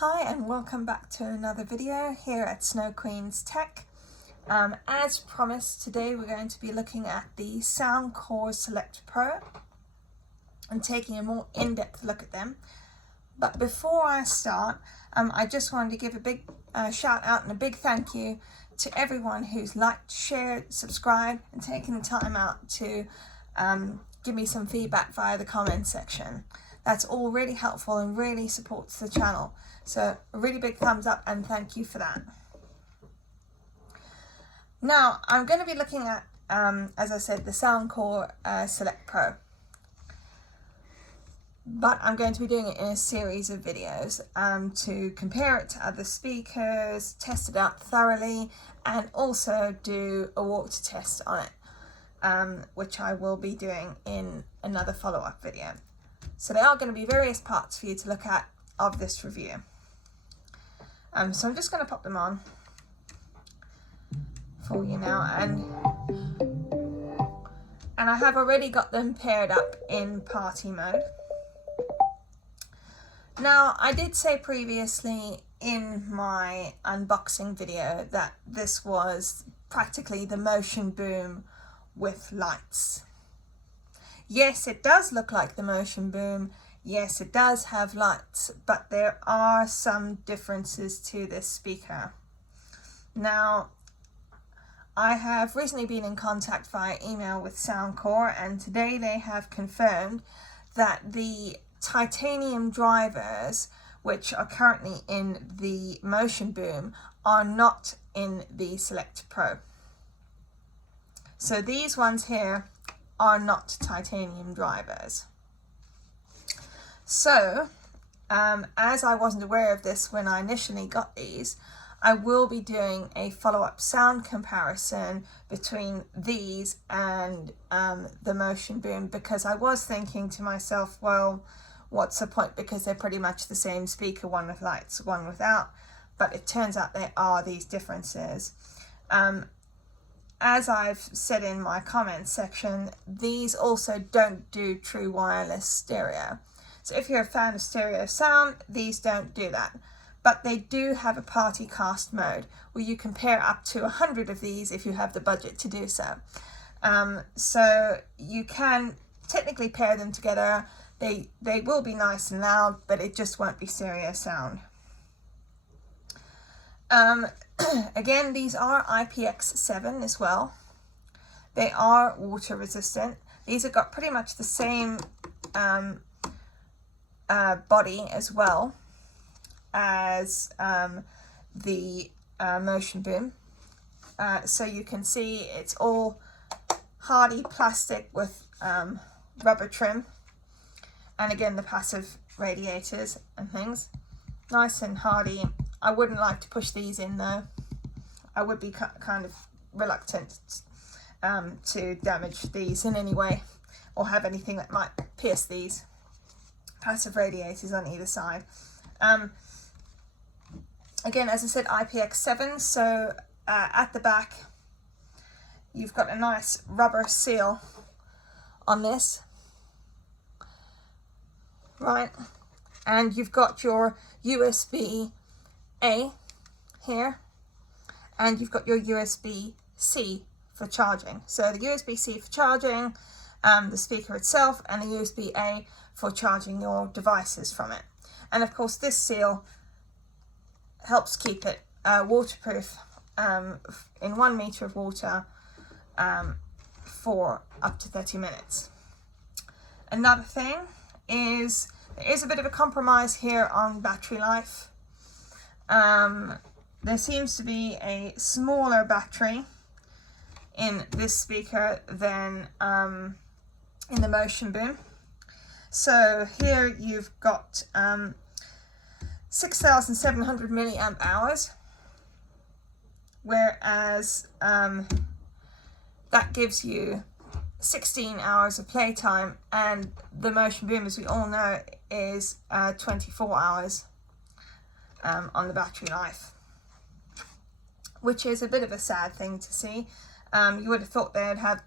Hi and welcome back to another video here at Snow Queen's Tech. As promised, today we're going to be looking at the Soundcore Select Pro and taking a more in-depth look at them. But before I start, I just wanted to give a big shout out and a big thank you to everyone who's liked, shared, subscribed and taken the time out to give me some feedback via the comments section. That's all really helpful and really supports the channel. So a really big thumbs up and thank you for that. Now I'm going to be looking at, as I said, the Soundcore Select Pro. But I'm going to be doing it in a series of videos to compare it to other speakers, test it out thoroughly, and also do a water test on it, which I will be doing in another follow-up video. So there are going to be various parts for you to look at of this review. So I'm just going to pop them on for you now, and I have already got them paired up in party mode. Now I did say previously in my unboxing video that this was practically the Motion Boom with lights. Yes, it does look like the Motion Boom. Yes, it does have lights, but there are some differences to this speaker. Now, I have recently been in contact via email with Soundcore, and today they have confirmed that the titanium drivers, which are currently in the Motion Boom, are not in the Select Pro. So these ones here are not titanium drivers. So, as I wasn't aware of this when I initially got these, I will be doing a follow-up sound comparison between these and the Motion Boom, because I was thinking to myself, well, what's the point, because they're pretty much the same speaker, one with lights, one without, but it turns out there are these differences. As I've said in my comments section, these also don't do true wireless stereo. So if you're a fan of stereo sound, these don't do that. But they do have a party cast mode where you can pair up to 100 of these if you have the budget to do so. So you can technically pair them together. They will be nice and loud, but it just won't be stereo sound. Again, these are IPX7 as well. They are water resistant. These have got pretty much the same body as well as the Motion Boom. So you can see it's all hardy plastic with rubber trim. And again, the passive radiators and things. Nice and hardy. I wouldn't like to push these in though. I would be kind of reluctant to damage these in any way or have anything that might pierce these passive radiators on either side. Again, as I said, IPX7, so at the back you've got a nice rubber seal on this, right? And you've got your USB-A here, and you've got your USB-C for charging. So the USB-C for charging the speaker itself, and the USB-A for charging your devices from it. And of course this seal helps keep it waterproof in 1 meter of water for up to 30 minutes. Another thing is there is a bit of a compromise here on battery life. There seems to be a smaller battery in this speaker than in the Motion Boom. So here you've got 6,700 milliamp hours, whereas that gives you 16 hours of playtime, and the Motion Boom, as we all know, is 24 hours on the battery life, which is a bit of a sad thing to see. You would have thought they'd have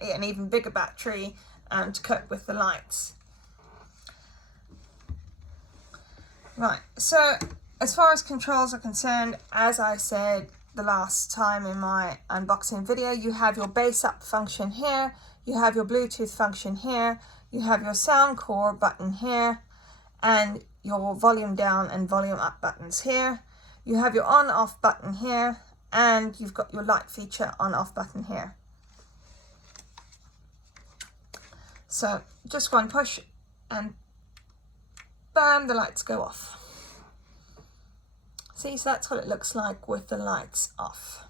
an even bigger battery to cope with the lights. Right, so as far as controls are concerned, as I said the last time in my unboxing video, you have your bass up function here, you have your Bluetooth function here, you have your Soundcore button here, and your volume down and volume up buttons here. You have your on off button here, and you've got your light feature on off button here. So just one push and bam, the lights go off. See, so that's what it looks like with the lights off.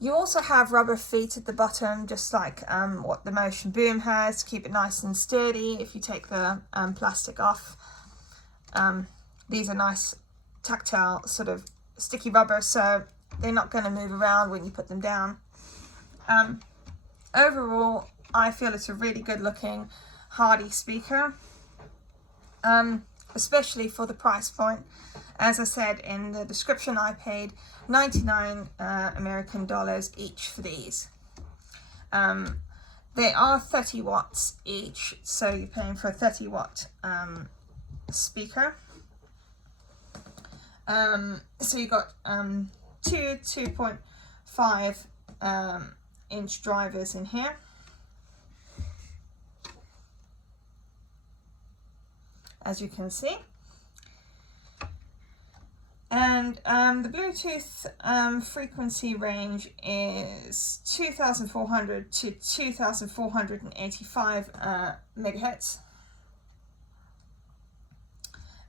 You also have rubber feet at the bottom, just like what the Motion Boom has, to keep it nice and sturdy if you take the plastic off. These are nice tactile sort of sticky rubber, so they're not going to move around when you put them down. Overall, I feel it's a really good looking, hardy speaker, especially for the price point. As I said in the description, I paid 99 American dollars each for these. They are 30 watts each, so you're paying for a 30 watt speaker. So you've got two 2.5 inch drivers in here. As you can see. And the Bluetooth frequency range is 2400 to 2485 megahertz.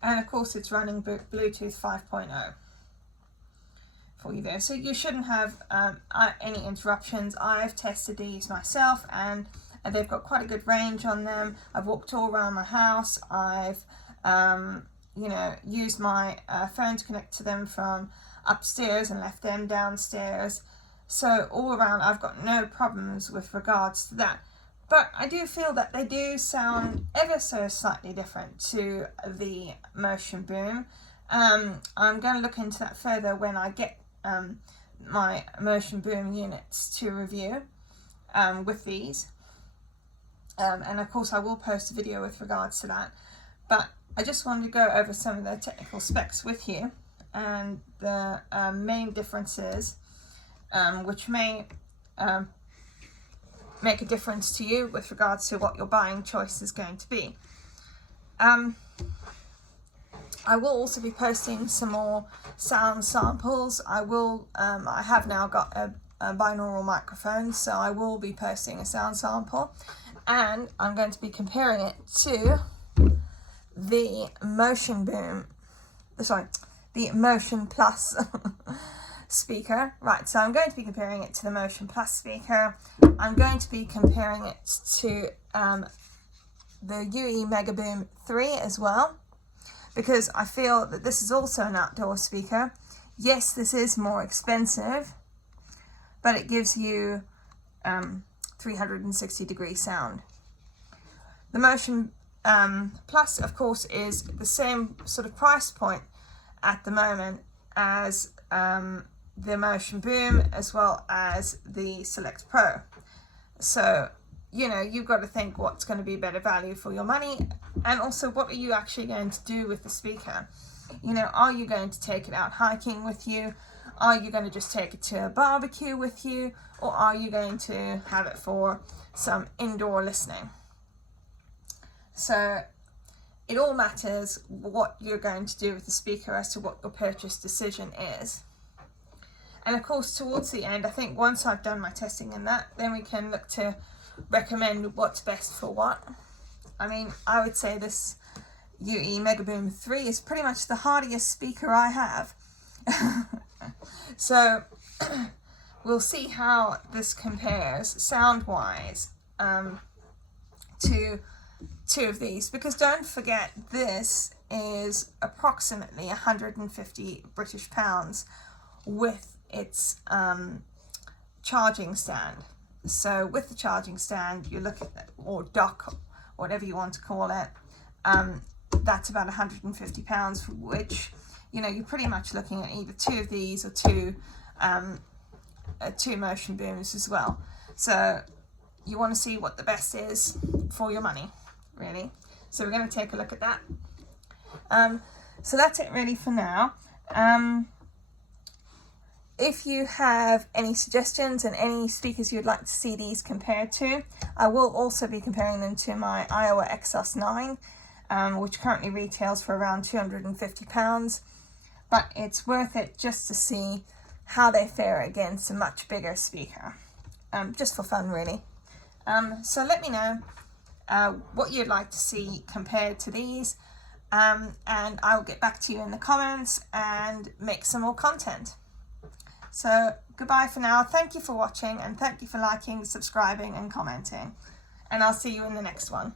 And of course it's running Bluetooth 5.0 for you there. So you shouldn't have any interruptions. I've tested these myself and they've got quite a good range on them. I've walked all around my house. I've used my phone to connect to them from upstairs and left them downstairs. So all around I've got no problems with regards to that. But I do feel that they do sound ever so slightly different to the Motion Boom. I'm going to look into that further when I get my Motion Boom units to review with these. And of course I will post a video with regards to that. But I just wanted to go over some of the technical specs with you and the main differences which may make a difference to you with regards to what your buying choice is going to be. I will also be posting some more sound samples. I have now got a binaural microphone, so I will be posting a sound sample, and I'm going to be comparing it to the Motion Boom, the Motion Plus speaker. Right, so I'm going to be comparing it to the Motion Plus speaker. I'm going to be comparing it to the UE Mega Boom 3 as well, because I feel that this is also an outdoor speaker. Yes, this is more expensive, but it gives you 360 degree sound. The Motion Plus, of course, is the same sort of price point at the moment as the Motion Boom, as well as the Select Pro. So, you've got to think what's going to be better value for your money, and also what are you actually going to do with the speaker. Are you going to take it out hiking with you? Are you going to just take it to a barbecue with you? Or are you going to have it for some indoor listening? So it all matters what you're going to do with the speaker as to what your purchase decision is. And of course, towards the end, I think once I've done my testing in that, then we can look to recommend what's best for what. I mean, I would say this UE Mega Boom 3 is pretty much the hardiest speaker I have. So we'll see how this compares sound-wise to two of these, because don't forget this is approximately 150 British pounds with its charging stand. So with the charging stand, you look at, or dock, whatever you want to call it, that's about 150 pounds, which you're pretty much looking at either two of these or two Motion Booms as well. So you want to see what the best is for your money, really. So we're going to take a look at that. So that's it really for now. If you have any suggestions and any speakers you'd like to see these compared to, I will also be comparing them to my Iowa Exos 9, which currently retails for around £250, but it's worth it just to see how they fare against a much bigger speaker, just for fun really. So let me know what you'd like to see compared to these, and I'll get back to you in the comments and make some more content. So goodbye for now. Thank you for watching, and thank you for liking, subscribing and commenting, and I'll see you in the next one.